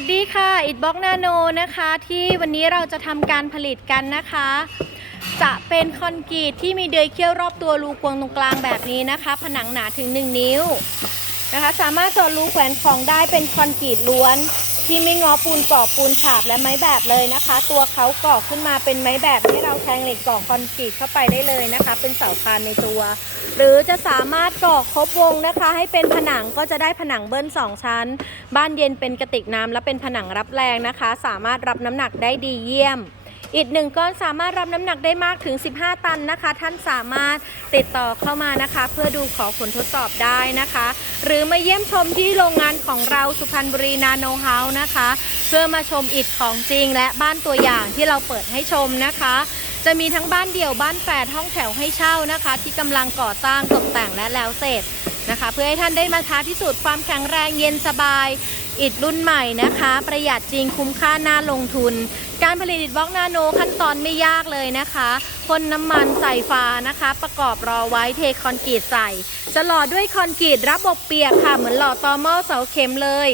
วัสดีค่ะอิดบ็อกนาโนนะคะที่วันนี้เราจะทำการผลิตกันนะคะ จะเป็นคอนกรีตที่มีเดือยเขี้ยวรอบตัวรูกวงตรงกลางแบบนี้นะคะ ผนังหนาถึง 1 นิ้วนะคะ สามารถเจาะรูแขวนของได้เป็นคอนกรีตล้วน ที่ไม่ง้อปูนก่อปูนฉาบและไม้แบบเลยนะคะ ตัวเขาก่อขึ้นมาเป็นไม้แบบให้เราแทงเหล็กก่อคอนกรีตเข้าไปได้เลยนะคะ เป็นเสาคานในตัว หรือจะสามารถก่อครบวงนะคะ ให้เป็นผนังก็จะได้ผนังเบิ้ลสองชั้น บ้านเย็นเป็นกระติกน้ำและเป็นผนังรับแรงนะคะ สามารถรับน้ำหนักได้ดีเยี่ยม อิฐหนึ่งก้อนสามารถรับน้ำหนักได้มากถึง 15 ตันนะคะ ท่านสามารถติดต่อเข้ามานะคะ เพื่อดูขอผลทดสอบได้นะคะ หรือมาเยี่ยมชมที่โรงงานของเราสุพรรณบุรีนาโนเฮาส์นะคะ เพื่อมาชมอิฐของจริง และบ้านตัวอย่างที่เราเปิดให้ชมนะคะ จะมีทั้งบ้านเดี่ยวบ้านแฝดห้องแถวให้เช่านะคะ ที่กำลังก่อสร้างตกแต่งและแล้วเสร็จนะคะ เพื่อให้ท่านได้มาท้าพิสูจน์ความแข็งแรงเย็นสบายอิฐรุ่นใหม่นะคะ ประหยัดจริงคุ้มค่าน่าลงทุน การผลิตอิฐบล็อกนาโนขั้นตอนไม่ยากเลยนะคะพ่นน้ำมันใส่ฟ้านะคะ ประกอบรอไว้เทคอนกรีตใส่ จะหล่อด้วยคอนกรีตระบบเปียกค่ะ เหมือนหล่อตอหม้อเสาเข็มเลย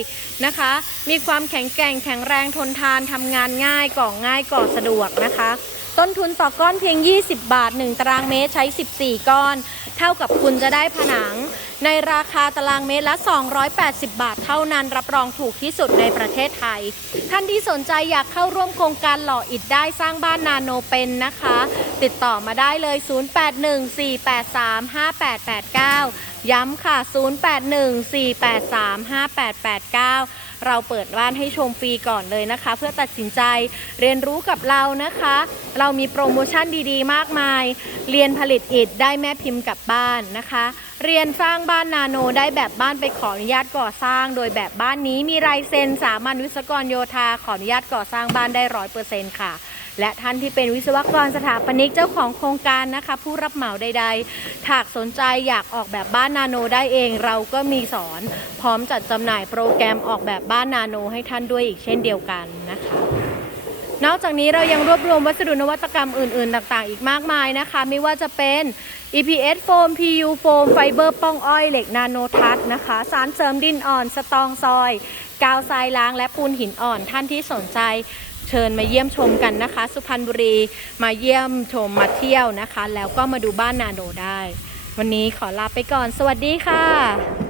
นะคะ มีความแข็งแกร่งแข็งแรงทนทานทำงานง่ายก่อง่ายก่อสะดวกนะคะ ต้นทุนต่อก้อนเพียง 20 บาท 1 ตารางเมตรใช้ 14 ก้อน เท่ากับคุณจะได้ผนัง ในราคาตารางเมตรละ 280 บาทเท่านั้นรับรองถูกที่สุดในประเทศไทย ท่านที่สนใจอยากเข้าร่วมโครงการหล่ออิฐได้สร้างบ้านนาโนเป็นนะคะ ติดต่อมาได้เลย 0814835889 ย้ำค่ะ 0814835889 เราเปิดบ้านให้ชมฟรีก่อนเลยนะคะ เพื่อตัดสินใจเรียนรู้กับเรานะคะ เรามีโปรโมชั่นดีๆ มากมาย เรียนผลิตอิฐได้แม่พิมพ์กลับบ้านนะคะ เรียนสร้างบ้านนาโนได้แบบบ้านไปขออนุญาตก่อสร้าง โดยแบบบ้านนี้มีลายเซ็นสามัญวิศวกรโยธาขออนุญาตก่อสร้างบ้านได้ร้อยเปอร์เซ็นต์ค่ะ และท่านที่เป็นวิศวกรสถาปนิกเจ้าของโครงการนะคะ ผู้รับเหมาใด ๆ หากสนใจอยากออกแบบบ้านนาโนได้เองเราก็มีสอน พร้อมจัดจำหน่ายโปรแกรมออกแบบบ้านนาโนให้ท่านด้วยอีกเช่นเดียวกันนะคะนอกจากนี้เรายังรวบรวมวัสดุนวัตกรรมอื่น ๆ ต่าง ๆ อีกมากมายนะคะ ไม่ว่าจะเป็น EPS โฟม PU โฟม ไฟเบอร์ป้องอ้อย เหล็กนาโนทัศนะคะ สารเสริมดินอ่อน สตองซอย กาวทรายล้างและปูนหินอ่อนท่านที่สนใจ เชิญมาเยี่ยมชมกันนะคะ สุพรรณบุรีมาเยี่ยมชมมาเที่ยวนะคะ แล้วก็มาดูบ้านนาโนได้ วันนี้ขอลาไปก่อน สวัสดีค่ะ